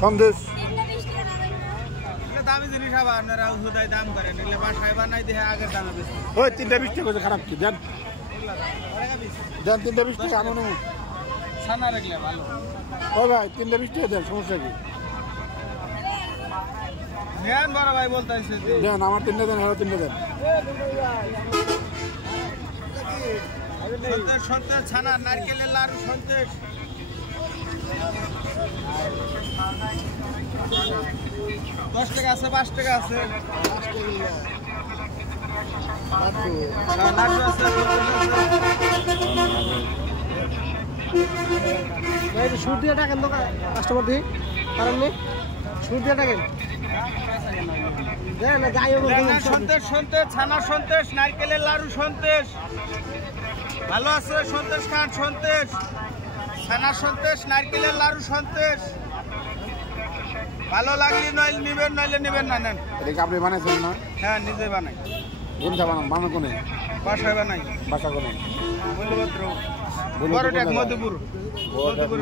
সন্দেশ দামি জিনিস আবার আপনারা হুদায় দাম করেন এগুলো বাসায় বানাই দিয়ে আগের দামে বেশি ওই 3টা 20 টাকা খারাপ কি দেন দেন 3টা 20 টাকা আমন ছানা রাখলে ভালো ও ভাই 3টা 20 টাকা দেন সমস্যা কি নেন বড় ভাই বলতাইছে দেন আমার 3টা দেন আর 3টা দেন সন্দেশ সন্দেশ ছানা নারকেলের লাড়ু সন্দেশ $10 আছে 5 টাকা আছে লাড্ডু আছে ভাই সুর দিয়ে টাকেন তো কাস্টমার দিয়ে কারণ নেই সুর দিয়ে টাকেন দেন না যাই হোক সন্দেশ সন্দেশ ছানা সন্দেশ নারকেলের লাড়ু সন্দেশ ভালো আছে সন্দেশ খান সন্দেশ ছানা সন্দেশ নারকেলের লাড়ু সন্দেশ ভালো লাগলে নইলে নিবেন নইলে নিবেন না নেন এটা আপনি বানাইছেন না হ্যাঁ নিজে বানাই কোনটা বানান বানান কোনে বাসায় বানাই বাসা কোনে বলভদ্র বড় মধুপুর মধুপুর